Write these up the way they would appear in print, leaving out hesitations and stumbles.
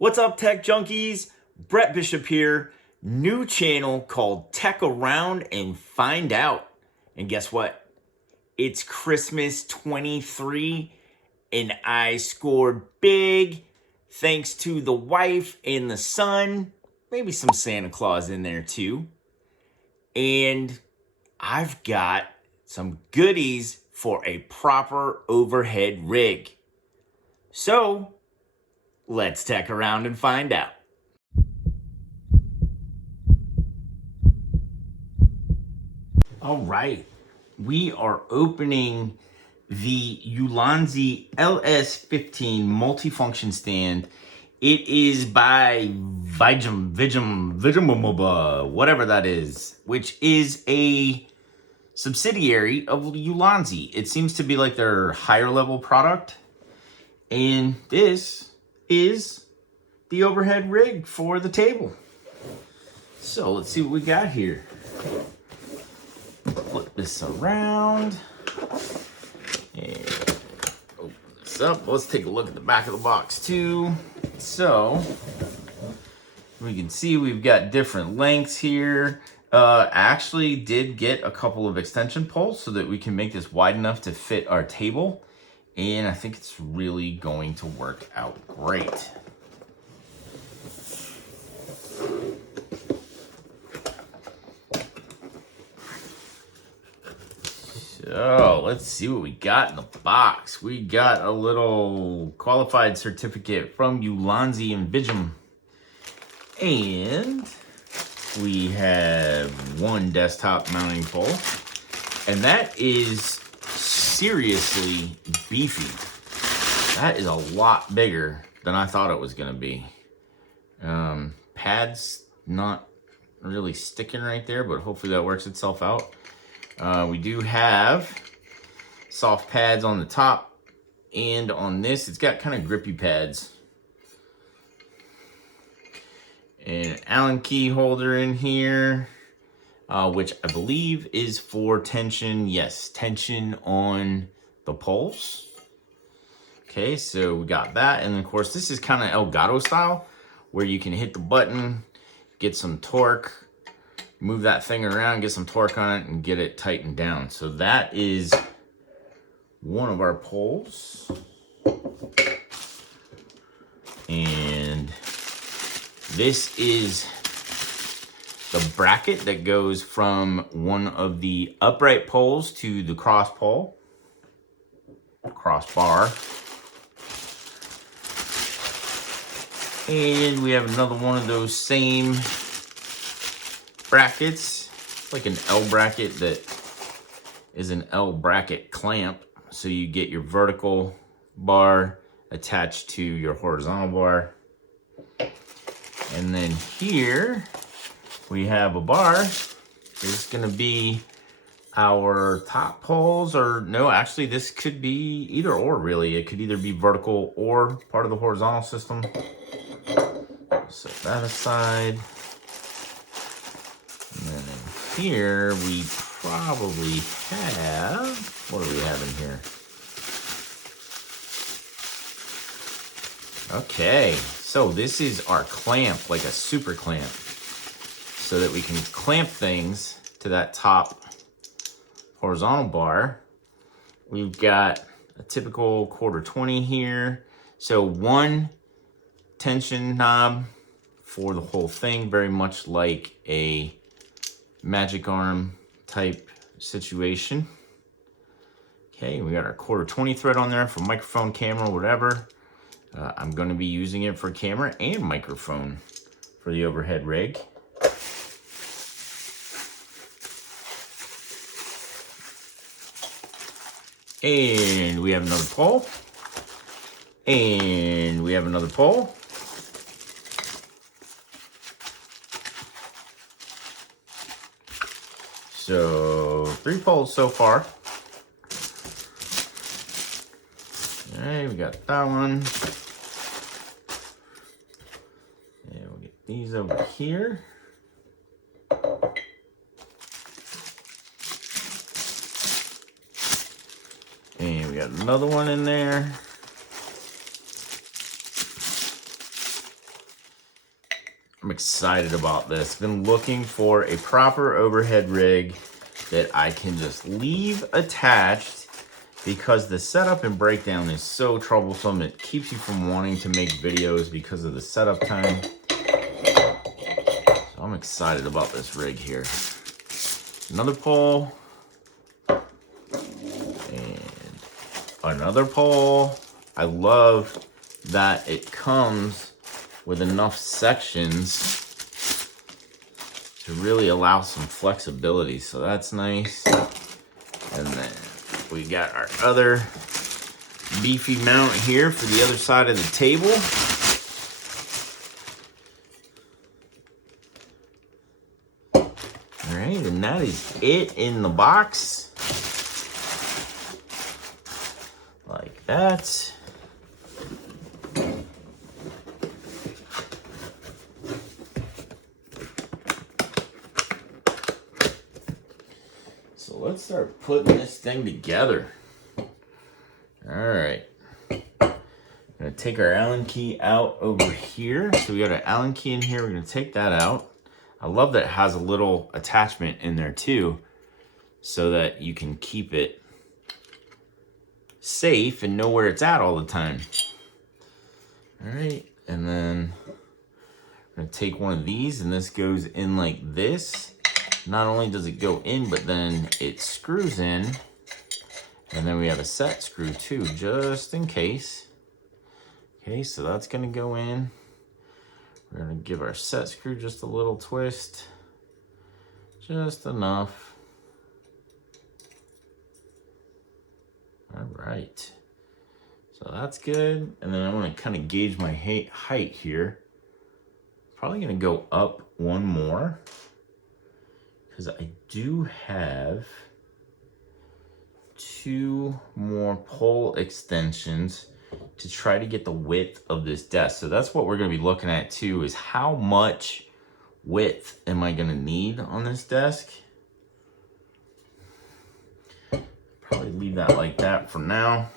What's up, tech junkies? Brett Bishop here. New channel called Tech Around and Find Out. And guess what? It's Christmas 23 and I scored big thanks to the wife and the son. Maybe some Santa Claus in there too. And I've got some goodies for a proper overhead rig. So, let's tech around and find out. All right, we are opening the Ulanzi LS15 multifunction stand. It is by Vijim, whatever that is, which is a subsidiary of Ulanzi. It seems to be like their higher level product. And this is the overhead rig for the table. So let's see what we got here. Flip this around and open this up. Let's take a look at the back of the box too. So we can see we've got different lengths here. I actually did get a couple of extension poles so that we can make this wide enough to fit our table. And I think it's really going to work out great. So let's see what we got in the box. We got a little qualified certificate from Ulanzi Vijim. And we have one desktop mounting pole. And that is seriously beefy. That is a lot bigger than I thought it was gonna be. Pads not really sticking right there, but hopefully that works itself out. We do have soft pads on the top, and on this it's got kind of grippy pads. An Allen key holder in here, which I believe is for tension. Yes, tension on the poles. Okay, so we got that. And of course, this is kind of elgato style, where you can hit the button, get some torque, move that thing around, get some torque on it, and get it tightened down. So that is one of our poles. And this is the bracket that goes from one of the upright poles to the crossbar. And we have another one of those same brackets, like an L bracket that is an L bracket clamp. So you get your vertical bar attached to your horizontal bar. And then here we have a bar. It's gonna be our top poles, or no, actually this could be either or really. It could either be vertical or part of the horizontal system. Set that aside. And then in here we probably have, what do we have in here? Okay, so this is our clamp, like a super clamp, so that we can clamp things to that top horizontal bar. We've got a typical 1/4-20 here. So one tension knob for the whole thing, very much like a magic arm type situation. Okay, we got our 1/4-20 thread on there for microphone, camera, whatever. I'm going to be using it for camera and microphone for the overhead rig. And we have another pole. And we have another pole. So 3 poles so far. All right, we got that one. And we'll get these over here. And we got another one in there. I'm excited about this. Been looking for a proper overhead rig that I can just leave attached, because the setup and breakdown is so troublesome. It keeps you from wanting to make videos because of the setup time. So I'm excited about this rig here. Another pole. And another pole. I love that it comes with enough sections to really allow some flexibility. So that's nice. And then we got our other beefy mount here for the other side of the table. All right, and that is it in the box. Like that. So let's start putting this thing together. All right. I'm gonna take our Allen key out over here. So we got an Allen key in here. We're gonna take that out. I love that it has a little attachment in there too, so that you can keep it safe and know where it's at all the time. All right, and then I'm gonna take one of these, and this goes in like this. Not only does it go in, but then it screws in. And then we have a set screw too, just in case. Okay, so that's gonna go in. We're gonna give our set screw just a little twist. Just enough. All right. So that's good. And then I wanna kind of gauge my height here. Probably gonna go up one more, because I do have 2 more pole extensions to try to get the width of this desk. So that's what we're gonna be looking at too, is how much width am I gonna need on this desk? Probably leave that like that for now.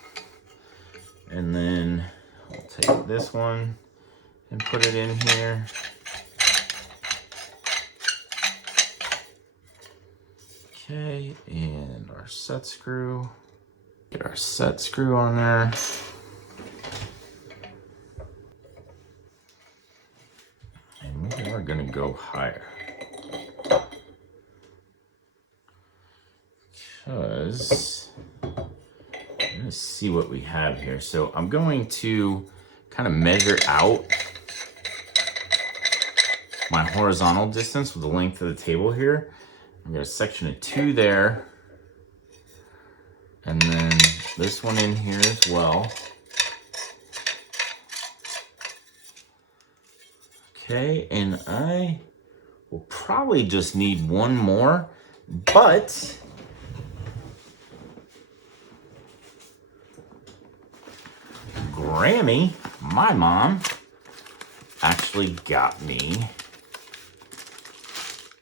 And then I'll take this one and put it in here. Okay, and our set screw. Get our set screw on there. And we are gonna go higher, because let's see what we have here. So I'm going to kind of measure out my horizontal distance with the length of the table here. I'm gonna section of 2 there, and then this one in here as well. Okay, and I will probably just need one more, but Grammy, my mom, actually got me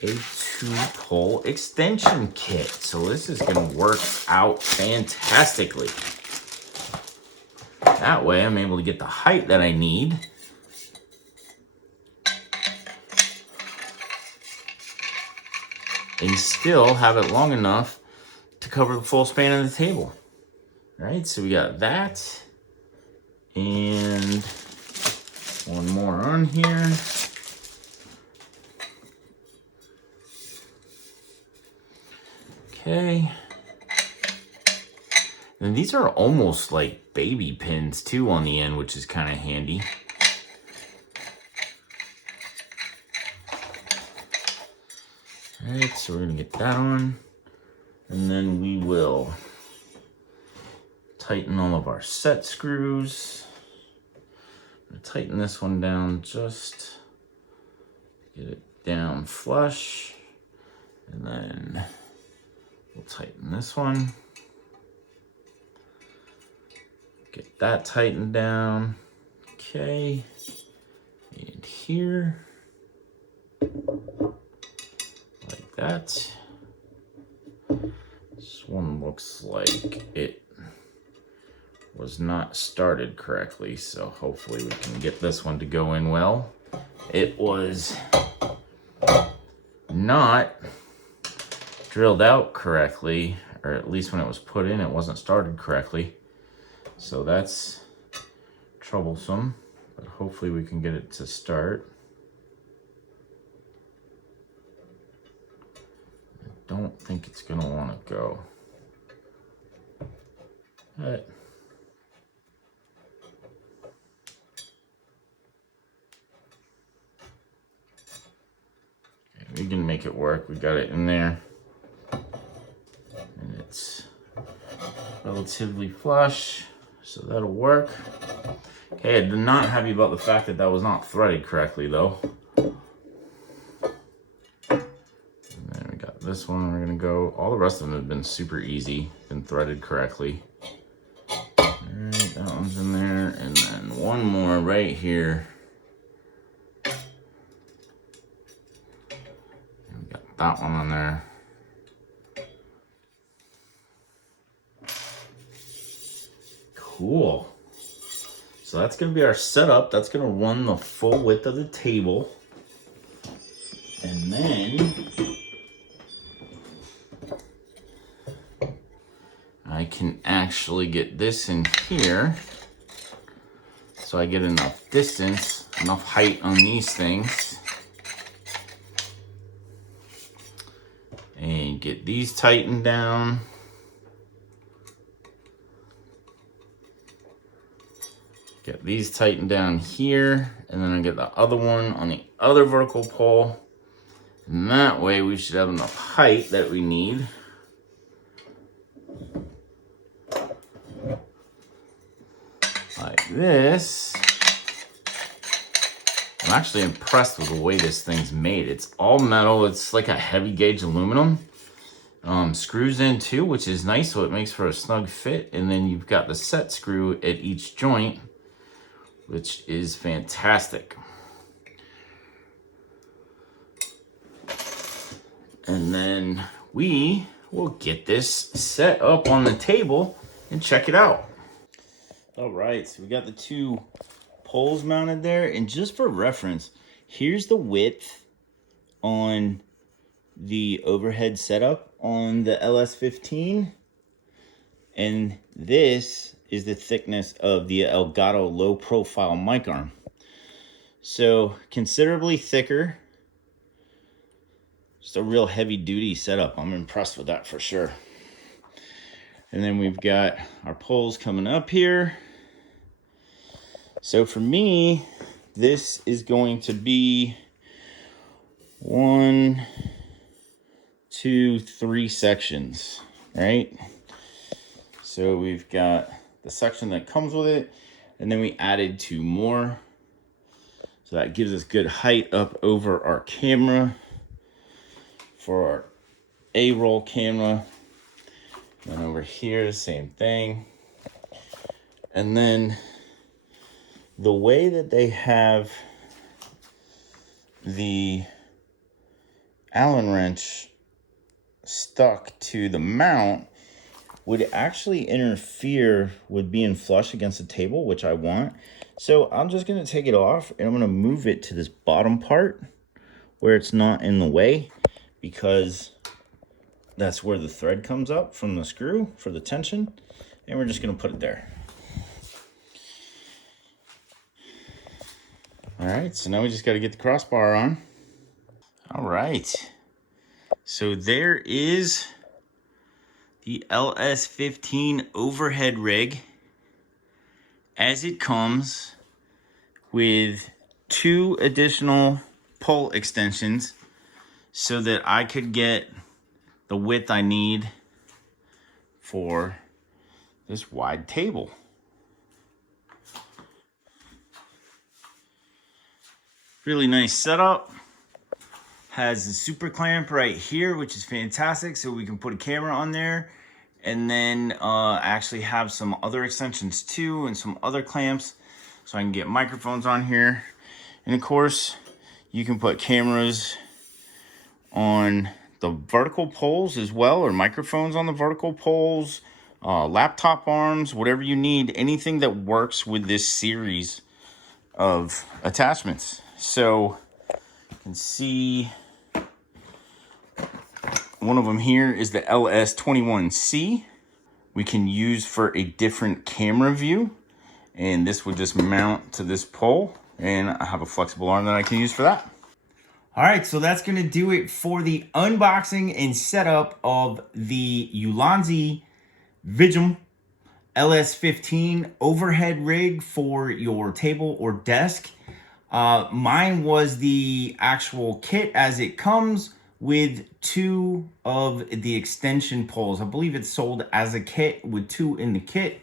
a 2-pole extension kit. So this is gonna work out fantastically. That way I'm able to get the height that I need. And still have it long enough to cover the full span of the table. All right, so we got that. And one more on here. Okay. And these are almost like baby pins too on the end, which is kind of handy. All right, so we're gonna get that on, and then we will tighten all of our set screws. I'm gonna tighten this one down just to get it down flush, and then we'll tighten this one. Get that tightened down. Okay, and here, like that. This one looks like it was not started correctly, so hopefully we can get this one to go in well. it was not drilled out correctly, or at least when it was put in, it wasn't started correctly. So that's troublesome, but hopefully we can get it to start. I don't think it's gonna wanna go. But we can make it work. We got it in there. And it's relatively flush, so that'll work. Okay, I'm not happy about the fact that that was not threaded correctly though. And then we got this one, we're gonna go. All the rest of them have been super easy, been threaded correctly. All right, that one's in there, and then one more right here. And we got that one on there. Cool. So that's gonna be our setup. That's gonna run the full width of the table. And then I can actually get this in here. So I get enough distance, enough height on these things. And get these tightened down. Get these tightened down here, and then I get the other one on the other vertical pole. And that way we should have enough height that we need. Like this. I'm actually impressed with the way this thing's made. It's all metal. It's like a heavy gauge aluminum. Screws in too, which is nice, so it makes for a snug fit. And then you've got the set screw at each joint, which is fantastic. And then we will get this set up on the table and check it out. All right, so we got the two poles mounted there. And just for reference, here's the width on the overhead setup on the LS15. And this is the thickness of the Elgato low profile mic arm. So considerably thicker. Just a real heavy duty setup. I'm impressed with that for sure. And then we've got our poles coming up here. So for me, this is going to be 1, 2, 3 sections, right? So we've got the section that comes with it, and then we added 2 more. So that gives us good height up over our camera for our A-roll camera. And over here, same thing. And then the way that they have the Allen wrench stuck to the mount would actually interfere with being flush against the table, which I want. So I'm just gonna take it off and I'm gonna move it to this bottom part where it's not in the way, because that's where the thread comes up from the screw for the tension. And we're just gonna put it there. All right, so now we just gotta get the crossbar on. All right, so there is the LS15 overhead rig as it comes, with 2 additional pole extensions so that I could get the width I need for this wide table. Really nice setup. Has the super clamp right here, which is fantastic, so we can put a camera on there. And then actually have some other extensions too, and some other clamps, so I can get microphones on here. And of course, you can put cameras on the vertical poles as well, or microphones on the vertical poles, laptop arms, whatever you need, anything that works with this series of attachments. So you can see one of them here is the LS21C. We can use for a different camera view. And this would just mount to this pole. And I have a flexible arm that I can use for that. All right, so that's gonna do it for the unboxing and setup of the Ulanzi Vijim LS15 overhead rig for your table or desk. Mine was the actual kit as it comes with 2 of the extension poles. I believe it's sold as a kit with 2 in the kit,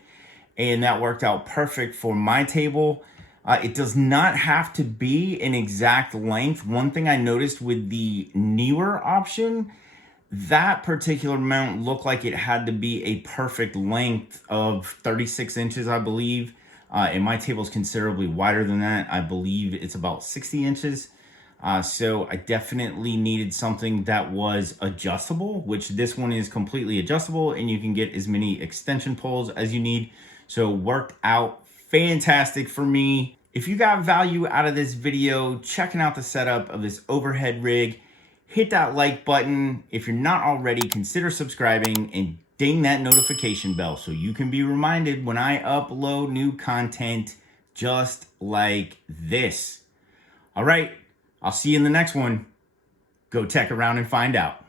and that worked out perfect for my table. It does not have to be an exact length. One thing I noticed with the newer option, that particular mount looked like it had to be a perfect length of 36 inches, I believe. And my table is considerably wider than that. I believe it's about 60 inches. So I definitely needed something that was adjustable, which this one is completely adjustable, and you can get as many extension poles as you need. So it worked out fantastic for me. If you got value out of this video, checking out the setup of this overhead rig, hit that like button. If you're not already, consider subscribing and ding that notification bell so you can be reminded when I upload new content just like this. All right, I'll see you in the next one. Go tech around and find out.